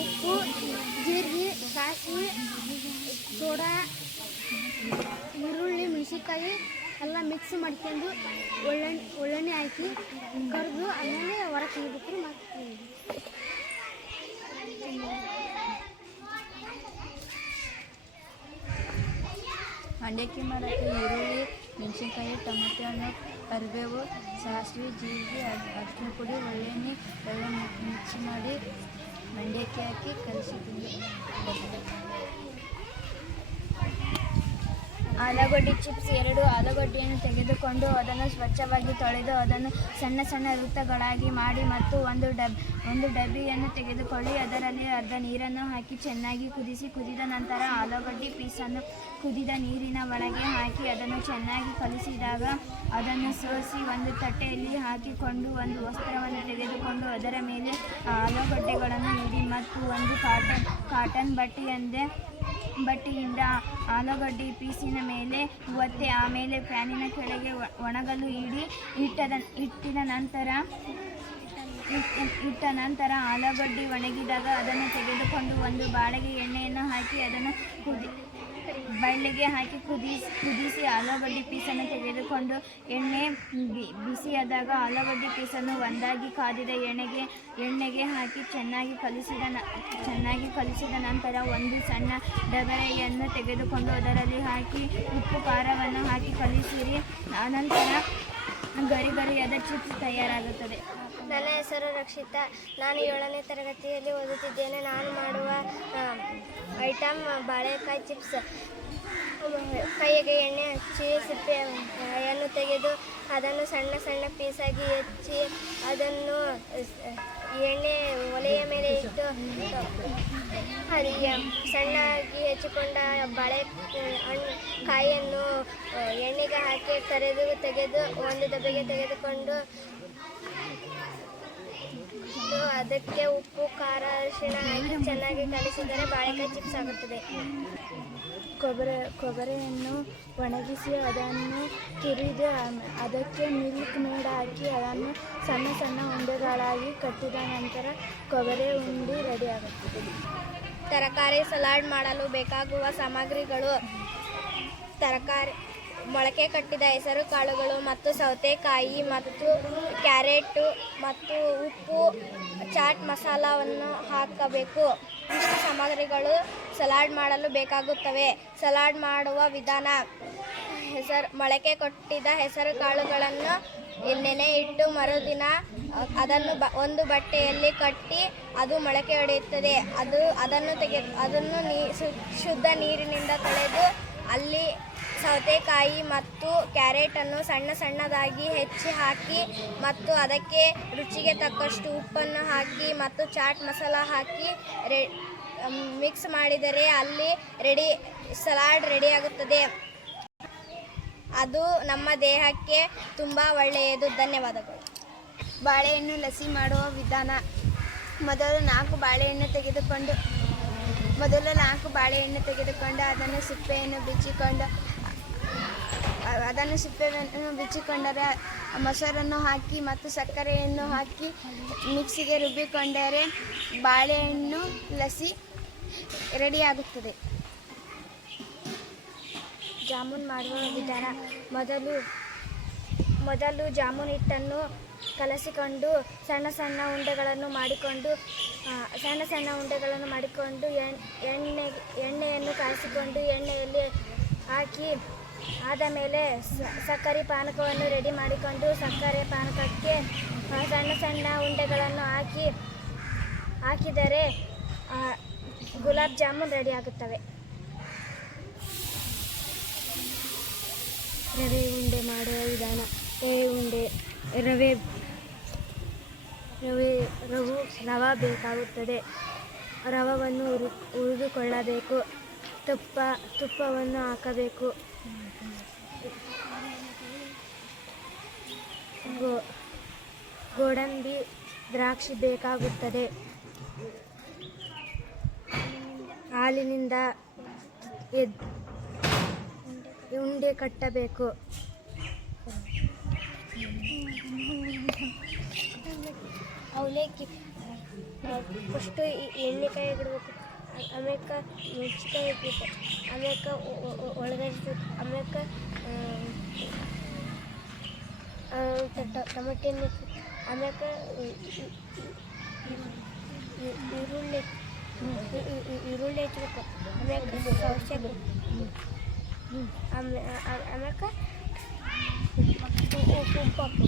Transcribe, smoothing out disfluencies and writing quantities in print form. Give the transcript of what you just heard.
ಉಪ್ಪು ಜೀರಿಗೆ ಸಾಸಿವೆ ಸೋಡಾ ಈರುಳ್ಳಿ ಮೆಣಸಿನ್ಕಾಯಿ ಎಲ್ಲ ಮಿಕ್ಸ್ ಮಾಡ್ಕೊಂಡು ಒಳ್ಳೆಣ್ಣೆ ಹಾಕಿ ಕರೆದು ಆಮೇಲೆ ಹೊರಗೆ ತೆಗಿಬೇಕು. ಮತ್ತು ಮಂಡಕ್ಕಿ ಮಾಡೋಕ್ಕೆ ಈರುಳ್ಳಿ ಮೆಣಸಿನ್ಕಾಯಿ ಟೊಮೆಟೊ ಹಣ್ಣು ಕರಿಬೇವು ಸಾಸಿವೆ ಜೀರಿಗೆ ಅರಿಶಿನ ಪುಡಿ ಒಳ್ಳೆಣ್ಣೆ ಎಲ್ಲ ಮಿಕ್ಸ್ ಮಾಡಿ ಮಂಡಕ್ಕಿ ಹಾಕಿ ಕಲಸಿ ತಿಂದು. ಆಲೂಗಡ್ಡೆ ಚಿಪ್ಸ್ 2 ಆಲೂಗಡ್ಡೆಯನ್ನು ತೆಗೆದುಕೊಂಡು ಅದನ್ನು ಸ್ವಚ್ಛವಾಗಿ ತೊಳೆದು ಅದನ್ನು ಸಣ್ಣ ಸಣ್ಣ ವೃತ್ತಗಳಾಗಿ ಮಾಡಿ ಮತ್ತು ಒಂದು ಡಬ್ಬಿಯನ್ನು ತೆಗೆದುಕೊಳ್ಳಿ. ಅದರಲ್ಲಿ ಅರ್ಧ ನೀರನ್ನು ಹಾಕಿ ಚೆನ್ನಾಗಿ ಕುದಿದ ನಂತರ ಆಲೂಗಡ್ಡೆ ಪೀಸನ್ನು ಕುದಿದ ನೀರಿನ ಒಳಗೆ ಹಾಕಿ ಅದನ್ನು ಚೆನ್ನಾಗಿ ಕಲಿಸಿದಾಗ ಅದನ್ನು ಸೋಸಿ ಒಂದು ತಟ್ಟೆಯಲ್ಲಿ ಹಾಕಿಕೊಂಡು ಒಂದು ವಸ್ತ್ರವನ್ನು ತೆಗೆದುಕೊಂಡು ಅದರ ಮೇಲೆ ಆಲೂಗಡ್ಡೆಗಳನ್ನು ಇಡಿ ಮತ್ತು ಒಂದು ಕಾಟನ್ ಬಟ್ಟೆಯಿಂದ ಆಲೂಗಡ್ಡೆ ಪೀಸಿನ ಮೇಲೆ ಒತ್ತಿ ಆಮೇಲೆ ಫ್ಯಾನಿನ ಕೆಳಗೆ ಒಣಗಲು ಇಟ್ಟಿದ ನಂತರ ಆಲೂಗಡ್ಡೆ ಒಣಗಿದಾಗ ಅದನ್ನು ತೆಗೆದುಕೊಂಡು ಒಂದು ಬಾಳೆಗೆ ಎಣ್ಣೆಯನ್ನು ಹಾಕಿ ಅದನ್ನು ಕುದಿಸಿ ಆಲೂಗಡ್ಡೆ ಪೀಸನ್ನು ತೆಗೆದುಕೊಂಡು ಎಣ್ಣೆ ಬಿಸಿಯಾದಾಗ ಆಲೂಗಡ್ಡೆ ಪೀಸನ್ನು ಒಂದಾಗಿ ಕಾದಿದ ಎಣ್ಣೆಗೆ ಹಾಕಿ ಚೆನ್ನಾಗಿ ಕಲಿಸಿದ ನಂತರ ಒಂದು ಸಣ್ಣ ಡಬರೆಯನ್ನು ತೆಗೆದುಕೊಂಡು ಅದರಲ್ಲಿ ಹಾಕಿ ಉಪ್ಪು ಖಾರವನ್ನು ಹಾಕಿ ಕಲಿಸಿರಿ. ಆನಂತರ ಗರಿಗರಿಯಾದ ಚಿಪ್ಸ್ ತಯಾರಾಗುತ್ತದೆ. ನನ್ನ ಹೆಸರು ರಕ್ಷಿತಾ. ನಾನು 7ನೇ ತರಗತಿಯಲ್ಲಿ ಓದುತ್ತಿದ್ದೇನೆ. ನಾನು ಮಾಡುವ ಐಟಮ್ ಬಾಳೆಕಾಯಿ ಚಿಪ್ಸ್. ಕೈಗೆ ಎಣ್ಣೆ ಹಚ್ಚಿ ಸಿಪ್ಪೆಯನ್ನು ತೆಗೆದು ಅದನ್ನು ಸಣ್ಣ ಸಣ್ಣ ಪೀಸಾಗಿ ಹೆಚ್ಚಿ ಅದನ್ನು ಎಣ್ಣೆ ಒಲೆಯ ಮೇಲೆ ಇಟ್ಟು ಸಣ್ಣಾಗಿ ಹೆಚ್ಚಿಕೊಂಡ ಕಾಯಿಯನ್ನು ಎಣ್ಣೆಗೆ ಹಾಕಿ ತೆಗೆದು ಒಂದು ಡಬ್ಬಿಗೆ ತೆಗೆದುಕೊಂಡು ಅದಕ್ಕೆ ಉಪ್ಪು ಖಾರ ಅರಿಶಿಣ ಹಾಕಿ ಚೆನ್ನಾಗಿ ಕಲಿಸಿದರೆ ಬಾಳೆಕಾಯಿ ಚಿಪ್ಸ್ ಆಗುತ್ತದೆ. ಕೊಬ್ಬರಿಯನ್ನು ಒಣಗಿಸಿ ಅದನ್ನು ತುರಿದು ಅದಕ್ಕೆ ಮಿಲ್ಕ್ ಮೇಡ್ ಹಾಕಿ ಅದನ್ನು ಸಣ್ಣ ಸಣ್ಣ ಉಂಡೆಗಳಾಗಿ ಕಟ್ಟಿದ ನಂತರ ಕೊಬ್ಬರಿ ಉಂಡೆ ರೆಡಿಯಾಗುತ್ತದೆ. ತರಕಾರಿ ಸಲಾಡ್ ಮಾಡಲು ಬೇಕಾಗುವ ಸಾಮಗ್ರಿಗಳು: ಮೊಳಕೆ ಕಟ್ಟಿದ ಹೆಸರು ಕಾಳುಗಳು ಮತ್ತು ಸೌತೆಕಾಯಿ ಮತ್ತು ಕ್ಯಾರೆಟು ಮತ್ತು ಉಪ್ಪು, ಚಾಟ್ ಮಸಾಲವನ್ನು ಹಾಕಬೇಕು. ಇಷ್ಟು ಸಾಮಗ್ರಿಗಳು ಸಲಾಡ್ ಮಾಡಲು ಬೇಕಾಗುತ್ತವೆ. ಸಲಾಡ್ ಮಾಡುವ ವಿಧಾನ: ಮೊಳಕೆ ಕಟ್ಟಿದ ಹೆಸರು ಕಾಳುಗಳನ್ನು ನೆನೆ ಇಟ್ಟು ಮರುದಿನ ಅದನ್ನು ಒಂದು ಬಟ್ಟೆಯಲ್ಲಿ ಕಟ್ಟಿ ಅದು ಮೊಳಕೆ ಹೊಡೆಯುತ್ತದೆ. ಅದನ್ನು ಶುದ್ಧ ನೀರಿನಿಂದ ತೊಳೆದು ಅಲ್ಲಿ ಸೌತೆಕಾಯಿ ಮತ್ತು ಕ್ಯಾರೆಟನ್ನು ಸಣ್ಣ ಸಣ್ಣದಾಗಿ ಹೆಚ್ಚಿ ಹಾಕಿ ಮತ್ತು ಅದಕ್ಕೆ ರುಚಿಗೆ ತಕ್ಕಷ್ಟು ಉಪ್ಪನ್ನು ಹಾಕಿ ಮತ್ತು ಚಾಟ್ ಮಸಾಲ ಹಾಕಿ ಮಿಕ್ಸ್ ಮಾಡಿದರೆ ಅಲ್ಲಿ ಸಲಾಡ್ ರೆಡಿಯಾಗುತ್ತದೆ. ಅದು ನಮ್ಮ ದೇಹಕ್ಕೆ ತುಂಬ ಒಳ್ಳೆಯದು. ಧನ್ಯವಾದಗಳು. ಬಾಳೆಹಣ್ಣು ಲಸಿ ಮಾಡುವ ವಿಧಾನ: ಮೊದಲು 4 ಬಾಳೆಹಣ್ಣು ತೆಗೆದುಕೊಂಡು ಅದನ್ನು ಸಿಪ್ಪೆಯನ್ನು ಬಿಚ್ಚಿಕೊಂಡರೆ ಮೊಸರನ್ನು ಹಾಕಿ ಮತ್ತು ಸಕ್ಕರೆಯನ್ನು ಹಾಕಿ ಮಿಕ್ಸಿಗೆ ರುಬ್ಬಿಕೊಂಡರೆ ಬಾಳೆಹಣ್ಣು ಲಸಿ ರೆಡಿಯಾಗುತ್ತದೆ. ಜಾಮೂನ್ ಮಾಡುವ ವಿಧಾನ: ಮೊದಲು ಜಾಮೂನ್ ಹಿಟ್ಟನ್ನು ಕಲಸಿಕೊಂಡು ಸಣ್ಣ ಸಣ್ಣ ಉಂಡೆಗಳನ್ನು ಮಾಡಿಕೊಂಡು ಎಣ್ಣೆಯನ್ನು ಕಾಯಿಸಿಕೊಂಡು ಎಣ್ಣೆಯಲ್ಲಿ ಹಾಕಿ ಆದ ಮೇಲೆ ಸಕ್ಕರೆ ಪಾನಕವನ್ನು ರೆಡಿ ಮಾಡಿಕೊಂಡು ಸಕ್ಕರೆ ಪಾನಕಕ್ಕೆ ಸಣ್ಣ ಸಣ್ಣ ಉಂಡೆಗಳನ್ನು ಹಾಕಿದರೆ ಗುಲಾಬ್ ಜಾಮೂನ್ ರೆಡಿಯಾಗುತ್ತವೆ. ರವೆ ಉಂಡೆ ಮಾಡುವ ವಿಧಾನ: ರವೆ ಬೇಕಾಗುತ್ತದೆ. ರವೆಯನ್ನು ಹುರಿದುಕೊಳ್ಳಬೇಕು. ತುಪ್ಪವನ್ನು ಹಾಕಬೇಕು. ಗೋಡಂಬಿ ದ್ರಾಕ್ಷಿ ಬೇಕಾಗುತ್ತದೆ. ಹಾಲಿನಿಂದ ಉಂಡೆ ಕಟ್ಟಬೇಕು. ಅವಲಕ್ಕಿ ಫಸ್ಟು ಎಣ್ಣೆಕಾಯಿ ಇಡಬೇಕು, ಆಮ್ಯಾಕೆ ಮೆಣಸಿನ್ಕಾಯಿ ಇಡ್ಬೇಕು, ಆಮ್ಯಾಕೆ ಒಳಗಡೆ ಆಮ್ಯಾಕೆ ಟೊಮೆಟೊ ಹಣ್ಣು ಆಮ್ಯಾಕೆ ಈರುಳ್ಳಿ ಹಚ್ಬೇಕು, ಆಮ್ಯಾಕೆ ಸೌಸೆ ಆಮ್ಯಾಕೆ ಉಪ್ಪು ಹಾಕು.